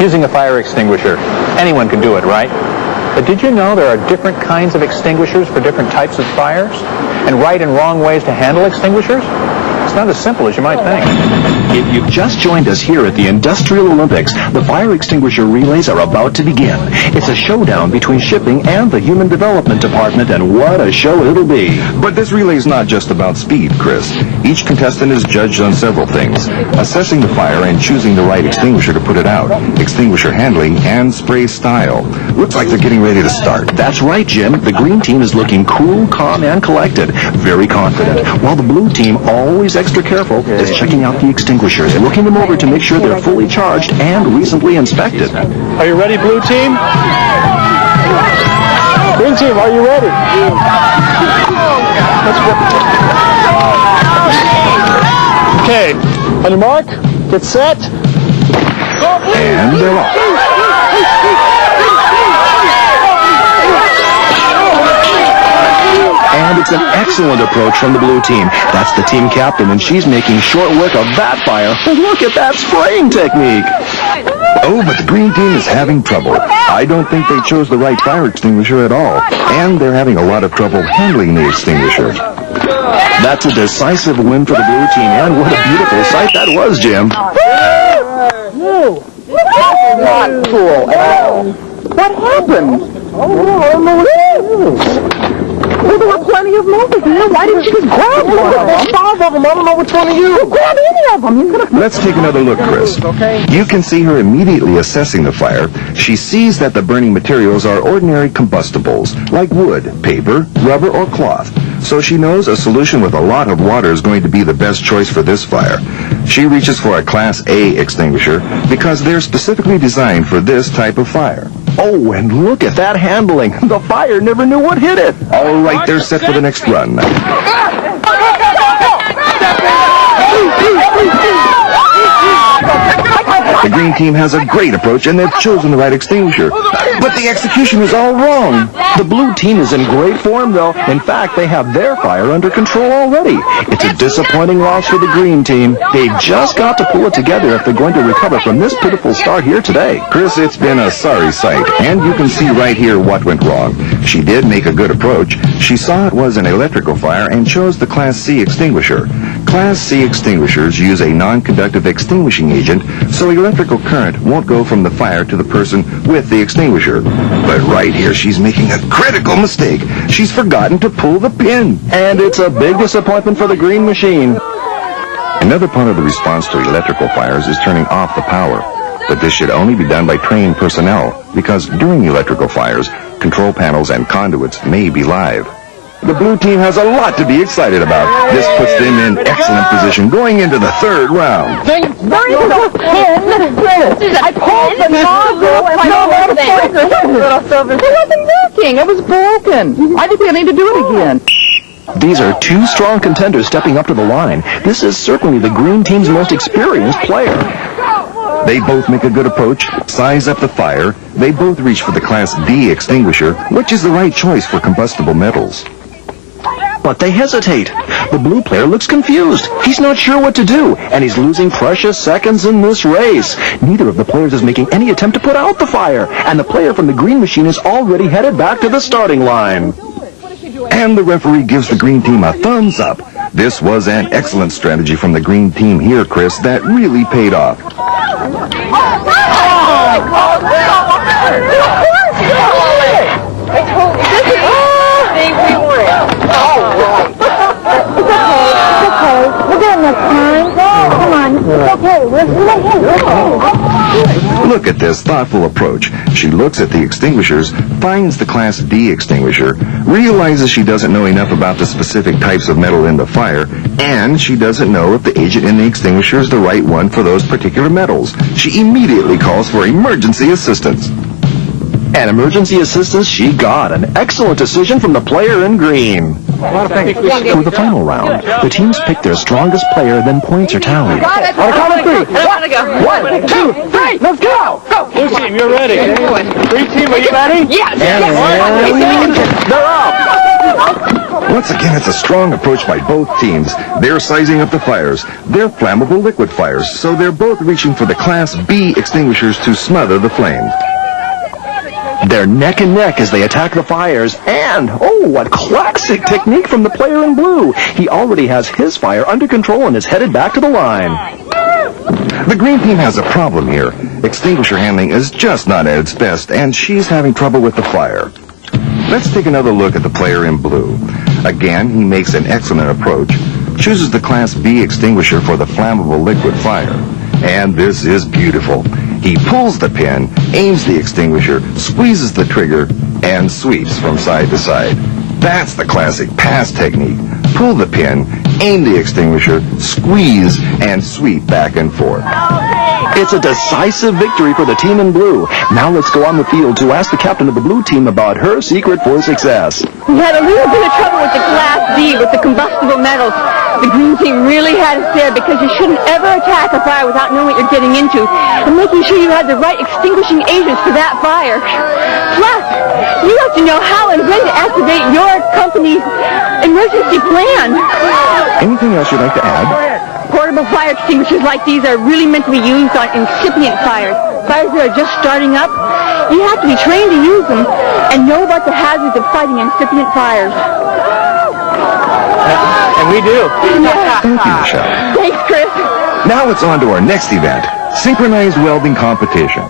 Using a fire extinguisher, anyone can do it, right? But did you know there are different kinds of extinguishers for different types of fires? And right and wrong ways to handle extinguishers? It's not as simple as you might think. If you've just joined us here at the Industrial Olympics, the fire extinguisher relays are about to begin. It's a showdown between shipping and the Human Development Department, and what a show it'll be. But this relay is not just about speed, Chris. Each contestant is judged on several things: assessing the fire and choosing the right extinguisher to put it out, extinguisher handling, and spray style. Looks like they're getting ready to start. That's right, Jim. The green team is looking cool, calm, and collected, very confident, while the blue team, always extra careful, is checking out the extinguishers, looking them over to make sure they're fully charged and recently inspected. Are you ready, blue team? Green team, are you ready? Okay, on your mark, get set. And they're off. And it's an excellent approach from the blue team. That's the team captain, and she's making short work of that fire. Look at that spraying technique. Oh, but the green team is having trouble. I don't think they chose the right fire extinguisher at all. And they're having a lot of trouble handling the extinguisher. That's a decisive win for the blue team, and what a beautiful sight that was, Jim. Not cool at all. What happened? Well, there were plenty of them over here. Why didn't you just grab one of them? There's 5 of them. I don't know which one of you. Grab any of them. You could have... Let's take another look, Chris. You can see her immediately assessing the fire. She sees that the burning materials are ordinary combustibles, like wood, paper, rubber, or cloth. So she knows a solution with a lot of water is going to be the best choice for this fire. She reaches for a Class A extinguisher because they're specifically designed for this type of fire. Oh, and look at that handling. The fire never knew what hit it. All right, they're set for the next run. The green team has a great approach, and they've chosen the right extinguisher. But the execution is all wrong. The blue team is in great form, though. In fact, they have their fire under control already. It's a disappointing loss for the green team. They've just got to pull it together if they're going to recover from this pitiful start here today. Chris, it's been a sorry sight, and you can see right here what went wrong. She did make a good approach. She saw it was an electrical fire and chose the Class C extinguisher. Class C extinguishers use a non-conductive extinguishing agent, so electrical current won't go from the fire to the person with the extinguisher. But right here, she's making a critical mistake. She's forgotten to pull the pin. And it's a big disappointment for the green machine. Another part of the response to electrical fires is turning off the power. But this should only be done by trained personnel, because during electrical fires, control panels and conduits may be live. The blue team has a lot to be excited about. This puts them in excellent position going into the third round. Where is the pin? I pulled the nozzle and it wasn't working. It was broken. I think we need to do it again. These are two strong contenders stepping up to the line. This is certainly the green team's most experienced player. They both make a good approach, size up the fire. They both reach for the Class D extinguisher, which is the right choice for combustible metals. But they hesitate. The blue player looks confused. He's not sure what to do, and he's losing precious seconds in this race. Neither of the players is making any attempt to put out the fire, and the player from the green machine is already headed back to the starting line. And the referee gives the green team a thumbs up. This was an excellent strategy from the green team here, Chris, that really paid off. Look at this thoughtful approach. She looks at the extinguishers, finds the Class D extinguisher, realizes she doesn't know enough about the specific types of metal in the fire, and she doesn't know if the agent in the extinguisher is the right one for those particular metals. She immediately calls for emergency assistance. And emergency assistance she got. An excellent decision from the player in green. For the final round, the teams pick their strongest player, then points are tallied. On a count of three. 1, 2, 3. Let's go. Blue team, you're ready. Green team, are you ready? Yes. They're up! Once again, it's a strong approach by both teams. They're sizing up the fires. They're flammable liquid fires, so they're both reaching for the Class B extinguishers to smother the flames. They're neck and neck as they attack the fires. And, oh, what classic technique from the player in blue. He already has his fire under control and is headed back to the line. The green team has a problem here. Extinguisher handling is just not at its best, and she's having trouble with the fire. Let's take another look at the player in blue. Again, he makes an excellent approach, chooses the Class B extinguisher for the flammable liquid fire. And this is beautiful. He pulls the pin, aims the extinguisher, squeezes the trigger, and sweeps from side to side. That's the classic pass technique. Pull the pin, aim the extinguisher, squeeze, and sweep back and forth. It's a decisive victory for the team in blue. Now let's go on the field to ask the captain of the blue team about her secret for success. We had a little bit of trouble with the Class B, with the combustible metals. The green team really had us there because you shouldn't ever attack a fire without knowing what you're getting into and making sure you had the right extinguishing agents for that fire. Plus, you have to know how and when to activate your company's emergency plan. Anything else you'd like to add? Portable fire extinguishers like these are really meant to be used on incipient fires. Fires that are just starting up. You have to be trained to use them and know about the hazards of fighting incipient fires. And we do. Thank you, Michelle. Thanks, Chris. Now it's on to our next event, synchronized welding competition.